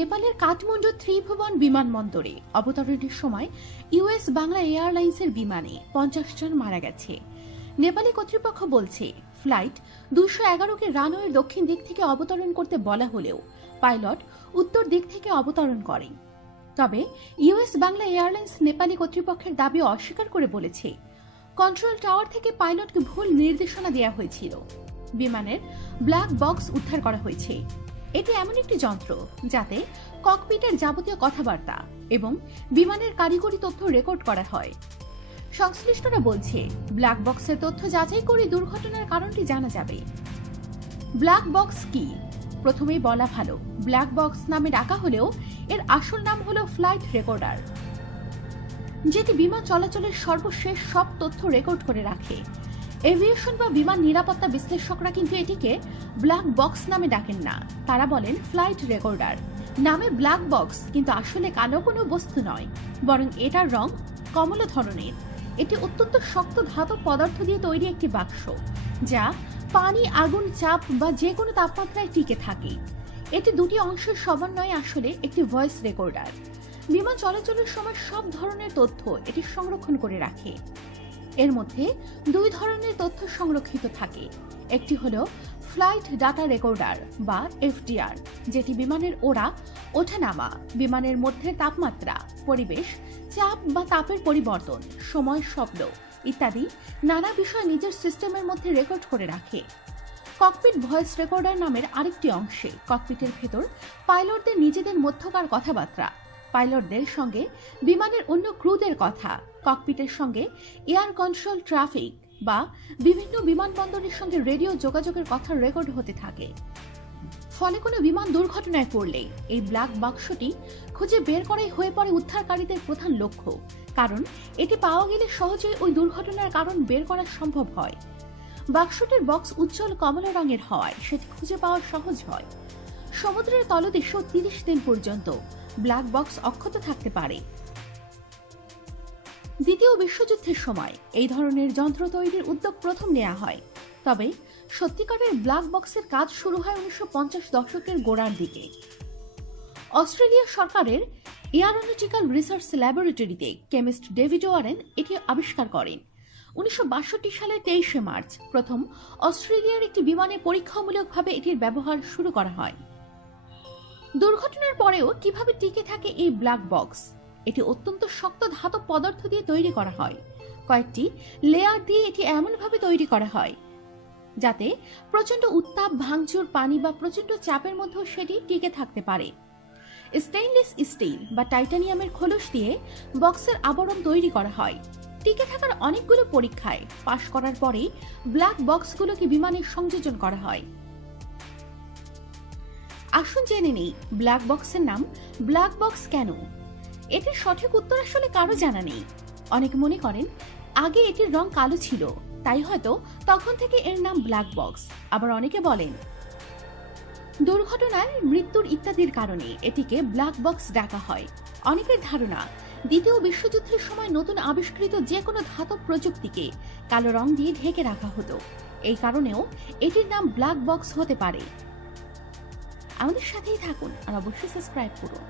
নেপালের কাঠমান্ডু ত্রিভুবন বিমানবন্দরে অবতরণের সময় ইউএস বাংলা এয়ারলাইন্সের বিমানে পঞ্চাশ জন মারা গেছে। নেপালি কর্তৃপক্ষ বলছে, ফ্লাইট দুশো এগারোকে রানওয়ের দক্ষিণ দিক থেকে অবতরণ করতে বলা হলেও পাইলট উত্তর দিক থেকে অবতরণ করে তবে ইউএস বাংলা এয়ারলাইন্স নেপালি কর্তৃপক্ষের দাবি অস্বীকার করে বলেছে, কন্ট্রোল টাওয়ার থেকে পাইলটকে ভুল নির্দেশনা দেওয়া হয়েছিল। বিমানের ব্ল্যাক বক্স উদ্ধার করা হয়েছে। এটি এমন একটি যন্ত্র যাতে ককপিটের যাবতীয় কথাবার্তা এবং বিমানের কারিগরি তথ্য রেকর্ড করা হয়। সংশ্লিষ্টরা বলছে, ব্ল্যাক বক্সের তথ্য যাচাই করে দুর্ঘটনার কারণটি জানা যাবে। ব্ল্যাক বক্স কি? প্রথমেই বলা ভালো, ব্ল্যাক বক্স নামে ডাকা হলেও এর আসল নাম হলো ফ্লাইট রেকর্ডার। যেটি বিমান চলাচলের সর্বশেষ সব তথ্য রেকর্ড করে রাখে। এভিয়েশন বা বিমান নিরাপত্তা বিশ্লেষকরা কিন্তু এটিকে ব্ল্যাক বক্স নামে ডাকেন না। তারা বলেন ফ্লাইট রেকর্ডার। নামে ব্ল্যাক বক্স কিন্তু আসলে কালো কোনো বস্তু নয়, বরং এটার রং কমলা ধরনের। এটি অত্যন্ত শক্ত ধাতব পদার্থ দিয়ে তৈরি একটি বাক্স, যা পানি, আগুন, চাপ বা যে কোনো তাপমাত্রায় টিকে থাকে। এটি দুটি অংশের সমন্বয়ে আসলে একটি ভয়েস রেকর্ডার। বিমান চলাচলের সময় সব ধরনের তথ্য এটি সংরক্ষণ করে রাখে। এর মধ্যে দুই ধরনের তথ্য সংরক্ষিত থাকে। একটি হল ফ্লাইট ডাটা রেকর্ডার বা এফডিআর, যেটি বিমানের ওড়া, ওঠানামা, বিমানের মধ্যে তাপমাত্রা, পরিবেশ, চাপ বা তাপের পরিবর্তন, সময় শব্দ ইত্যাদি নানা বিষয় নিজের সিস্টেমের মধ্যে রেকর্ড করে রাখে। ককপিট ভয়েস রেকর্ডার নামের আরেকটি অংশে ককপিটের ভেতর পাইলটদের নিজেদের মধ্যকার কথাবার্তা, পাইলটদের সঙ্গে বিমানের অন্য ক্রুদের কথা ককপিটের সঙ্গে এয়ার কন্ট্রোল ট্রাফিক বা বিভিন্ন বিমানবন্দরের সঙ্গে রেডিও যোগাযোগের কথা রেকর্ড হতে থাকে। ফলে কোনো বিমান দুর্ঘটনায় পড়লে এই ব্ল্যাক বাক্সটি খুঁজে বের করাই হয়ে পড়ে উদ্ধারকারীদের প্রধান লক্ষ্য। কারণ এটি পাওয়া গেলে সহজেই ওই দুর্ঘটনার কারণ বের করা সম্ভব হয়। বাক্সটির বক্স উজ্জ্বল কমলা রঙের হওয়ায় সেটি খুঁজে পাওয়া সহজ হয়। সমুদ্রের তলদেশও তিরিশ দিন পর্যন্ত ব্ল্যাক বক্স অক্ষত থাকতে পারে। দ্বিতীয় বিশ্বযুদ্ধের সময় এই ধরনের যন্ত্র তৈরির উদ্যোগ প্রথম নেওয়া হয়। তবে সত্যিকারের ব্ল্যাক বক্সের কাজ শুরু হয় উনিশশো পঞ্চাশ দশকের গোড়ার দিকে। অস্ট্রেলিয়া সরকারের এয়ারোনটিক্যাল রিসার্চ ল্যাবরেটরিতে কেমিস্ট ডেভিড ওয়ারেন এটি আবিষ্কার করেন। উনিশশো বাষট্টি সালের তেইশে মার্চ প্রথম অস্ট্রেলিয়ার একটি বিমানে পরীক্ষামূলকভাবে এটির ব্যবহার শুরু করা হয়। দুর্ঘটনার পরেও কীভাবে টিকে থাকে এই ব্ল্যাক বক্স এটি অত্যন্ত শক্ত ধাতব পদার্থ দিয়ে তৈরি করা হয়। কয়েকটি লেয়ার দিয়ে এটি এমনভাবে তৈরি করা হয়, যাতে প্রচণ্ড উত্তাপ, ভাঙচুর, পানি বা প্রচণ্ড চাপের মধ্যেও সেটি টিকে থাকতে পারে। স্টেইনলেস স্টিল বা টাইটানিয়ামের খোলস দিয়ে বক্সের আবরণ তৈরি করা হয়। টিকে থাকার অনেকগুলো পরীক্ষায় পাশ করার পরে ব্ল্যাক বক্সগুলোকে বিমানে সংযোজন করা হয়। আসুন জেনে নেই ব্ল্যাক বক্সের নাম ব্ল্যাক বক্স কেন? এটির সঠিক উত্তর আসলে কারও জানা নেই। অনেকে মনে করেন, আগে এটির রং কালো ছিল, তাই হয়তো তখন থেকে এর নাম ব্ল্যাক বক্স আবার অনেকে বলেন দুর্ঘটনার মৃত্যুর ইত্যাদির কারণে এটিকে ব্ল্যাক বক্স ডাকা হয়। অনেকের ধারণা, দ্বিতীয় বিশ্বযুদ্ধের সময় নতুন আবিষ্কৃত যে কোনো ধাতব প্রযুক্তিকে কালো রং দিয়ে ঢেকে রাখা হতো। এই কারণেও এটির নাম ব্ল্যাক বক্স হতে পারে। আমাদের সাথেই থাকুন আর অবশ্যই সাবস্ক্রাইব করুন।